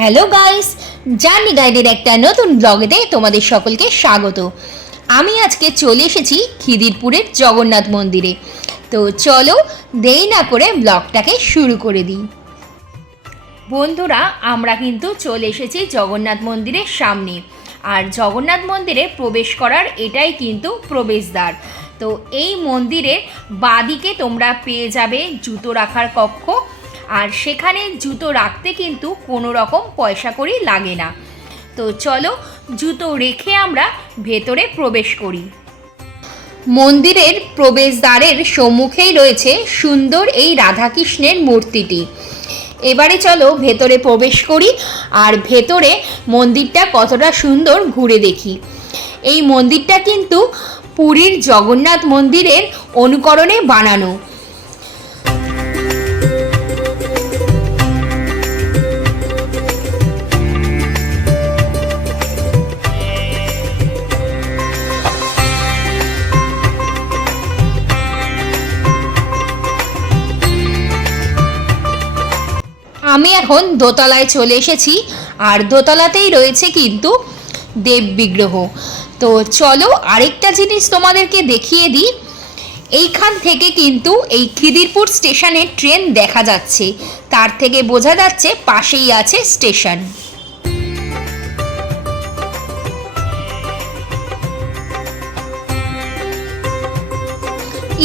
Hello guys journey গাইডের একটা নতুন ব্লগেতে তোমাদের সকলকে স্বাগত। আমি আজকে চলে এসেছি খিদিরপুরের জগন্নাথ মন্দিরে। তো চলো দেরি না করে ব্লগটাকে শুরু করে দিই। বন্ধুরা, আমরা কিন্তু চলে এসেছি জগন্নাথ মন্দিরের সামনে। আর জগন্নাথ মন্দিরে প্রবেশ করার এটাই কিন্তু প্রবেশদ্বার। তো এই মন্দিরের বাদিকে তোমরা পেয়ে যাবে জুতো রাখার কক্ষ। আর সেখানে জুতো রাখতে কিন্তু কোনো রকম পয়সা করি লাগে না। তো চলো, জুতো রেখে আমরা ভেতরে প্রবেশ করি। মন্দিরের প্রবেশদ্বারের সম্মুখেই রয়েছে সুন্দর এই রাধাকৃষ্ণের মূর্তিটি। এবারে চলো ভেতরে প্রবেশ করি আর ভেতরে মন্দিরটা কতটা সুন্দর ঘুরে দেখি। এই মন্দিরটা কিন্তু পুরীর জগন্নাথ মন্দিরের অনুকরণে বানানো। আমি এখন দোতলায় চলে এসেছি, আর দোতলাতেই রয়েছে কিন্তু দেব বিগ্রহ। তো চলো আরেকটা জিনিস তোমাদেরকে দেখিয়ে দিই। এইখান থেকে কিন্তু এই খিদিরপুর স্টেশনে ট্রেন দেখা যাচ্ছে। তার থেকে বোঝা যাচ্ছে পাশেই আছে স্টেশন।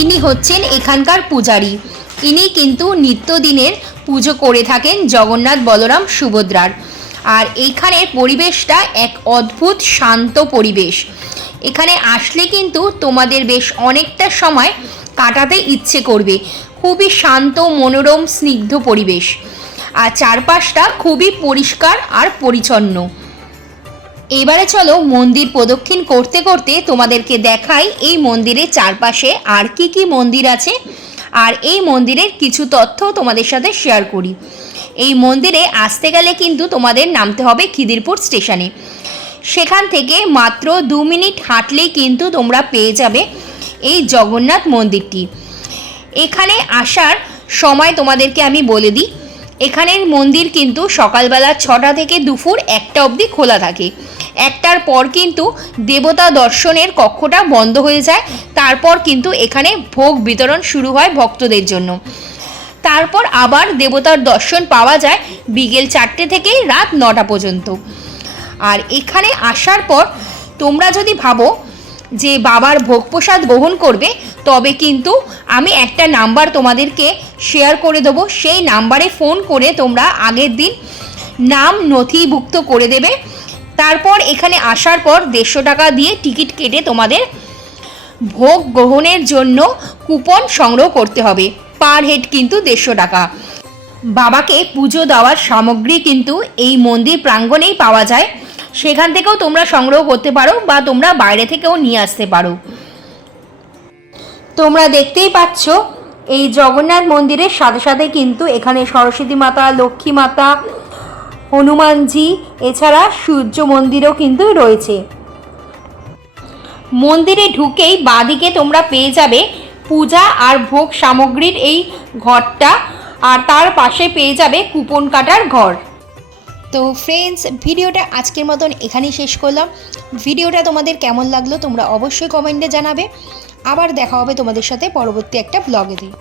ইনি হচ্ছেন এখানকার পূজারী। ইনি কিন্তু নিত্যদিনের পুজো করে থাকেন জগন্নাথ বলরাম সুভদ্রার। আর এইখানের পরিবেশটা এক অদ্ভুত শান্ত পরিবেশ। এখানে আসলে কিন্তু তোমাদের বেশ অনেকটা সময় কাটাতে ইচ্ছে করবে। খুবই শান্ত, মনোরম, স্নিগ্ধ পরিবেশ। আর চারপাশটা খুবই পরিষ্কার আর পরিচ্ছন্ন। এবারে চলো মন্দির প্রদক্ষিণ করতে করতে তোমাদেরকে দেখাই এই মন্দিরের চারপাশে আর কি কি মন্দির আছে। আর এই মন্দিরের কিছু তথ্য তোমাদের সাথে শেয়ার করি। এই মন্দিরে আসতে গেলে কিন্তু তোমাদের নামতে হবে খিদিরপুর স্টেশনে সেখান থেকে মাত্র দু মিনিট হাঁটলেই কিন্তু তোমরা পেয়ে যাবে এই জগন্নাথ মন্দিরটি। এখানে আসার সময় তোমাদেরকে আমি বলে দিই, এখানের মন্দির কিন্তু সকালবেলা ছটা থেকে দুপুর একটা অবধি খোলা থাকে। একটার পর কিন্তু দেবতা দর্শনের কক্ষটা বন্ধ হয়ে যায় তারপর কিন্তু এখানে ভোগ বিতরণ শুরু হয় ভক্তদের জন্য। তারপর আবার দেবতার দর্শন পাওয়া যায় বিকেল চারটে থেকে রাত নটা পর্যন্ত। আর এখানে আসার পর তোমরা যদি ভাবো যে বাবার ভোগ প্রসাদ গ্রহণ করবে, তবে কিন্তু আমি একটা নাম্বার তোমাদেরকে শেয়ার করে দেবো। সেই নাম্বারে ফোন করে তোমরা আগের দিন নাম নথিভুক্ত করে দেবে। তারপর এখানে আসার পর দেড়শো টাকা দিয়ে টিকিট কেটে তোমাদের ভোগ গ্রহণের জন্য কুপন সংগ্রহ করতে হবে। পার হেড কিন্তু দেড়শো টাকা। বাবাকে পুজো দেওয়ার সামগ্রী কিন্তু এই মন্দির প্রাঙ্গণেই পাওয়া যায়। সেখান থেকেও তোমরা সংগ্রহ করতে পারো বা তোমরা বাইরে থেকেও নিয়ে আসতে পারো। তোমরা দেখতেই পাচ্ছ, এই জগন্নাথ মন্দিরের সাথে সাথে কিন্তু এখানে সরস্বতী মাতা, লক্ষ্মী মাতা, হনুমানজি, এছাড়া সূর্য মন্দিরও কিন্তু রয়েছে। মন্দিরে ঢুকেই বাঁদিকে তোমরা পেয়ে যাবে পূজা আর ভোগ সামগ্রীর এই ঘরটা। আর তার পাশে পেয়ে যাবে কুপন কাটার ঘর। তো ফ্রেন্ডস ভিডিওটা আজকের মতন এখানেই শেষ করলাম। ভিডিওটা তোমাদের কেমন লাগল তোমরা অবশ্যই কমেন্টে জানাবে। আবার দেখা হবে তোমাদের সাথে পরবর্তী একটা ব্লগে দিয়ে